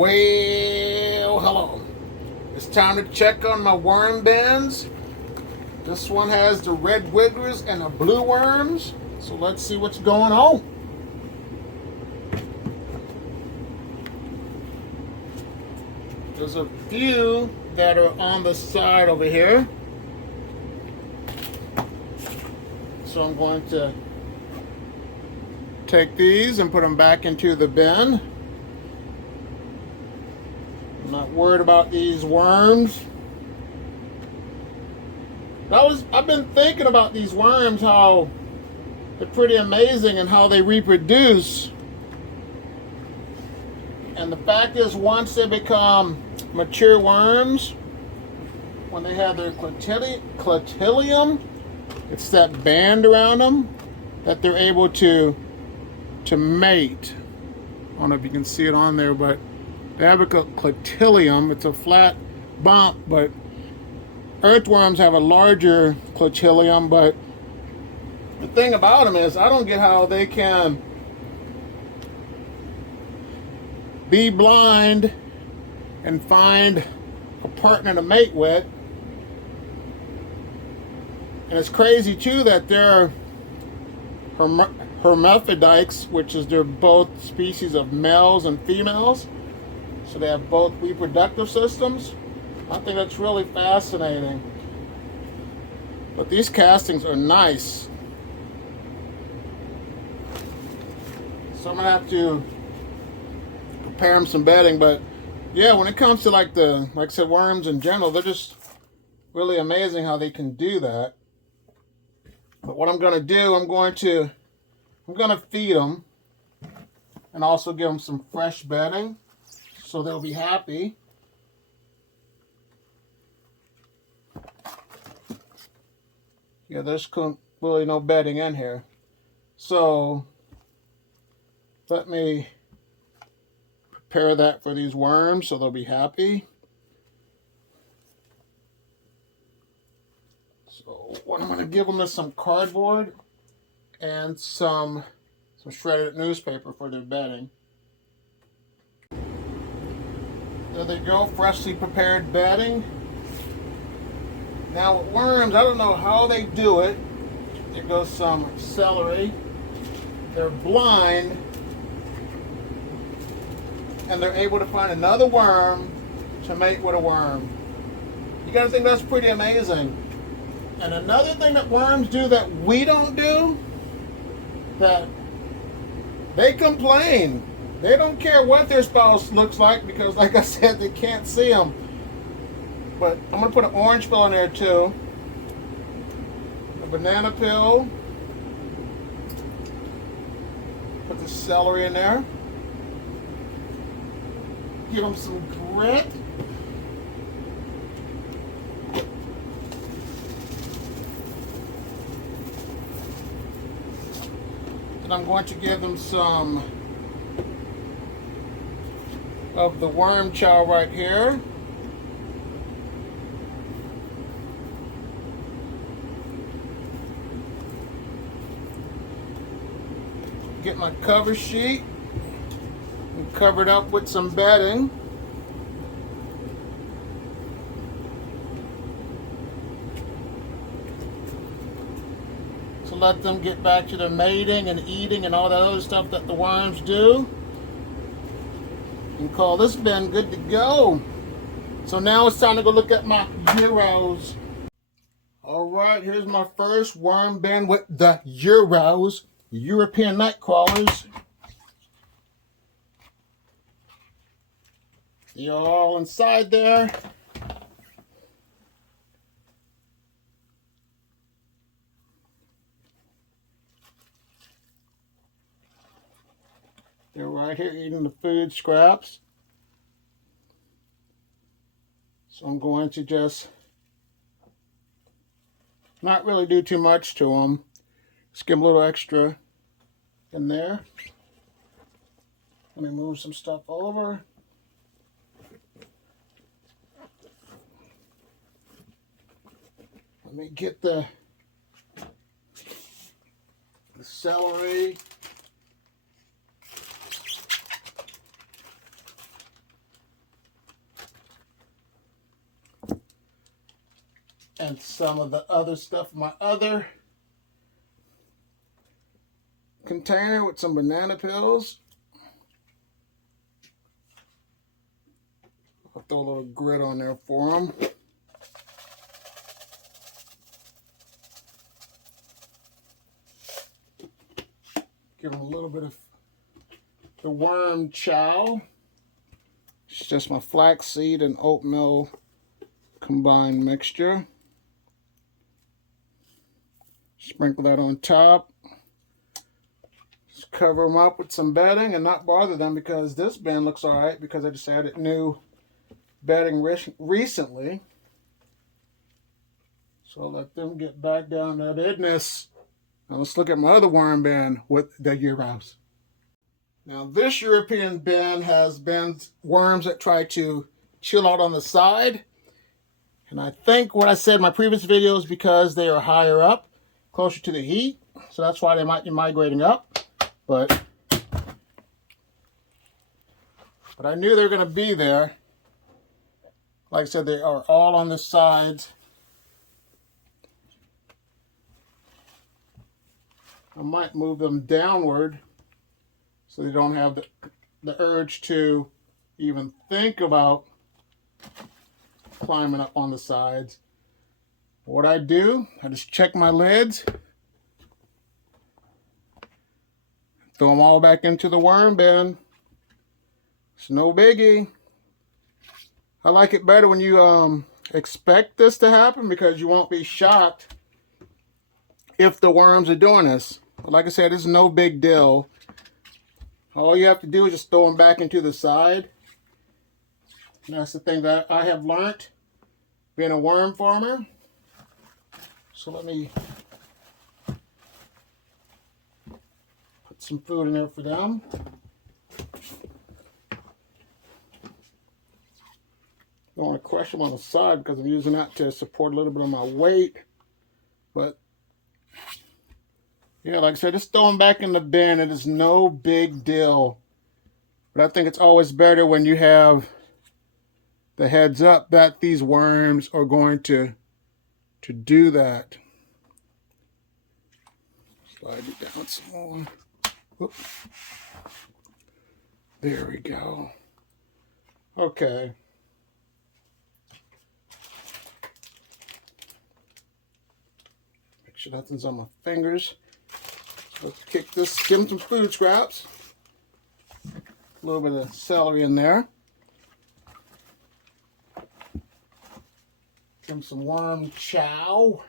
Well, hello. It's time to check on my worm bins. This one has the red wigglers and the blue worms. So let's see what's going on. There's a few that are on the side over here. So I'm going to take these and put them back into the bin. I'm not worried about these worms. I've been thinking about these worms, how they're pretty amazing and how they reproduce. And the fact is, once they become mature worms, when they have their clatilium, it's that band around them that they're able to mate. I don't know if you can see it on there, but they have a clatilium. It's a flat bump, but earthworms have a larger clatilium. But the thing about them is, I don't get how they can be blind and find a partner to mate with. And it's crazy too that they're hermaphrodites, which is they're both species of males and females. So they have both reproductive systems. I think that's really fascinating. But these castings are nice. So I'm gonna have to prepare them some bedding. But yeah, when it comes to like I said, worms in general, they're just really amazing how they can do that. But what I'm gonna do, I'm gonna feed them and also give them some fresh bedding so they'll be happy. Yeah, there's really no bedding in here. So let me prepare that for these worms so they'll be happy. So what I'm going to give them is some cardboard and some shredded newspaper for their bedding. There they go, freshly prepared bedding. Now with worms, I don't know how they do it. There goes some celery. They're blind, and they're able to find another worm to mate with a worm. You gotta think that's pretty amazing. And another thing that worms do that we don't do, that they complain. They don't care what their spouse looks like because, like I said, they can't see them. But I'm going to put an orange peel in there too. A banana peel. Put the celery in there. Give them some grit. And I'm going to give them some of the worm chow right here. Get my cover sheet and cover it up with some bedding. To let them get back to their mating and eating and all that other stuff that the worms do. And call this bin good to go. So now it's time to go look at my Euros. Alright, here's my first worm bin with the Euros. European night crawlers. You're all inside there. They're right here eating the food scraps. So I'm going to just not really do too much to them. Just give them a little extra in there. Let me move some stuff over. Let me get the celery. some of the other stuff in my other container with some banana peels. I'll throw a little grit on there for them. Give them a little bit of the worm chow. It's just my flaxseed and oatmeal combined mixture. Sprinkle that on top. Just cover them up with some bedding and not bother them, because this bin looks alright because I just added new bedding recently. So let them get back down to business. Now let's look at my other worm bin with the Euros. Now this European bin has worms that try to chill out on the side. And I think what I said in my previous video is because they are higher up, closer to the heat. So that's why they might be migrating up. But I knew they were going to be there. Like I said, they are all on the sides. I might move them downward so they don't have the urge to even think about climbing up on the sides. What I do, I just check my lids, throw them all back into the worm bin. It's no biggie. I like it better when you expect this to happen, because you won't be shocked if the worms are doing this. But like I said, it's no big deal. All you have to do is just throw them back into the side. And that's the thing that I have learned being a worm farmer. So let me put some food in there for them. Don't want to crush them on the side because I'm using that to support a little bit of my weight. But yeah, like I said, just throw them back in the bin. It is no big deal. But I think it's always better when you have the heads up that these worms are going to do that. Slide it down some more. Whoop. There we go. Okay. Make sure nothing's on my fingers. Let's kick this, give them some food scraps. A little bit of celery in there. Give them some worm chow.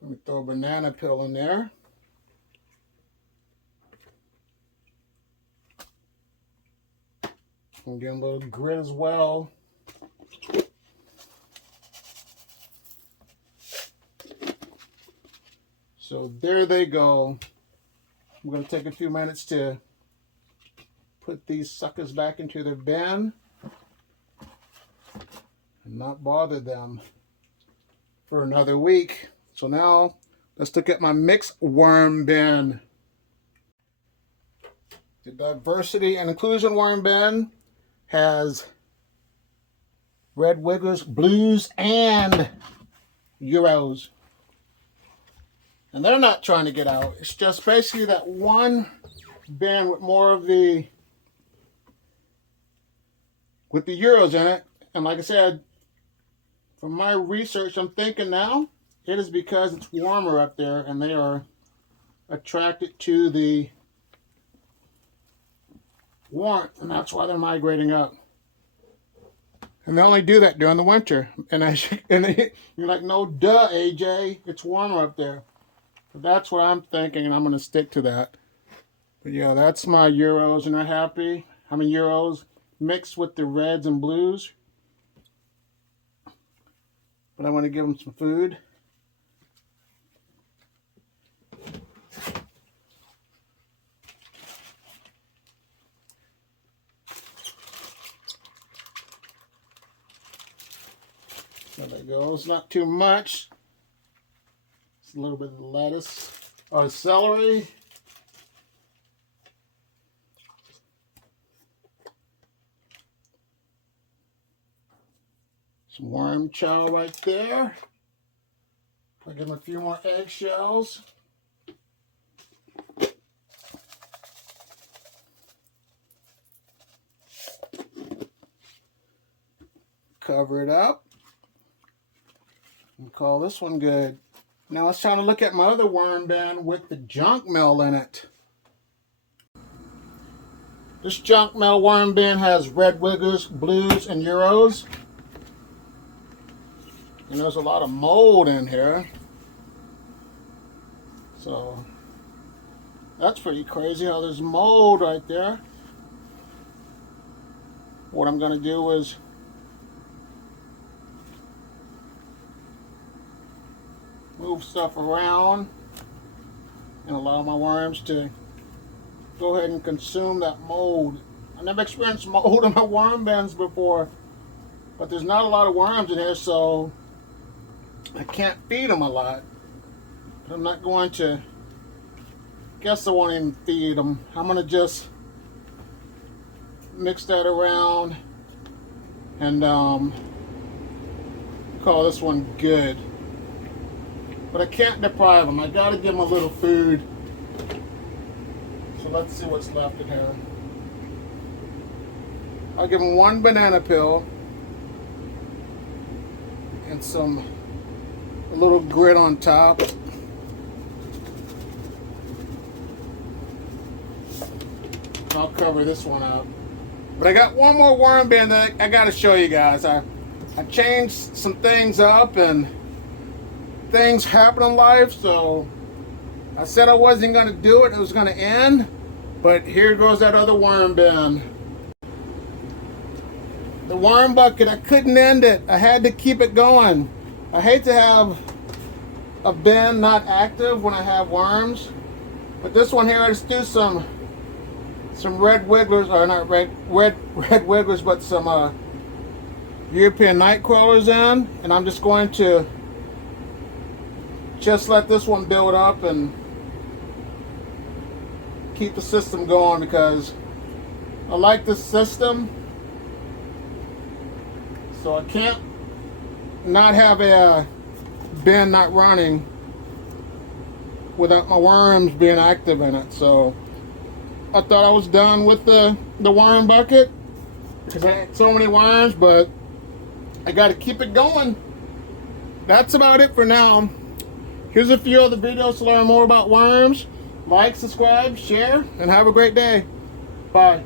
Let me throw a banana peel in there. And get a little grit as well. So there they go. I'm going to take a few minutes to put these suckers back into their bin and not bother them for another week. So now let's look at my mixed worm bin. The diversity and inclusion worm bin has red wigglers, blues, and Euros. And they're not trying to get out. It's just basically that one bin with more of the Euros in it. And like I said, from my research, I'm thinking now it is because it's warmer up there and they are attracted to the warmth, and that's why they're migrating up. And they only do that during the winter. And you're like, no duh, AJ, it's warmer up there. But that's what I'm thinking, and I'm going to stick to that. But yeah, that's my Euros, and they're happy. I mean, Euros mixed with the reds and blues. But I want to give them some food. There they go. It's not too much. It's a little bit of lettuce or celery. Some worm chow right there. I'll give them a few more eggshells. Cover it up. And call this one good. Now let's try to look at my other worm bin with the junk mail in it. This junk mail worm bin has red wigglers, blues, and euros. And there's a lot of mold in here. So that's pretty crazy how there's mold right there. What I'm going to do is move stuff around and allow my worms to go ahead and consume that mold. I never experienced mold in my worm bins before, but there's not a lot of worms in here, so I can't feed them a lot. But I'm not going to, guess I won't even feed them. I'm going to just mix that around and call this one good. But I can't deprive them. I got to give them a little food. So let's see what's left in here. I'll give them one banana peel and a little grit on top. I'll cover this one up. But I got one more worm bin that I got to show you guys. I changed some things up and things happen in life, so I said I wasn't going to do it. It was going to end. But here goes that other worm bin. The worm bucket, I couldn't end it. I had to keep it going. I hate to have a bin not active when I have worms. But this one here, I just do some red wigglers, or not red wigglers, but some European night crawlers in. And I'm just going to just let this one build up and keep the system going, because I like this system. So I can't not have a bin not running without my worms being active in it. So I thought I was done with the worm bucket because I had so many worms, but I got to keep it going. That's about it for now. Here's a few other videos to learn more about worms. Like, subscribe, share, and have a great day. Bye.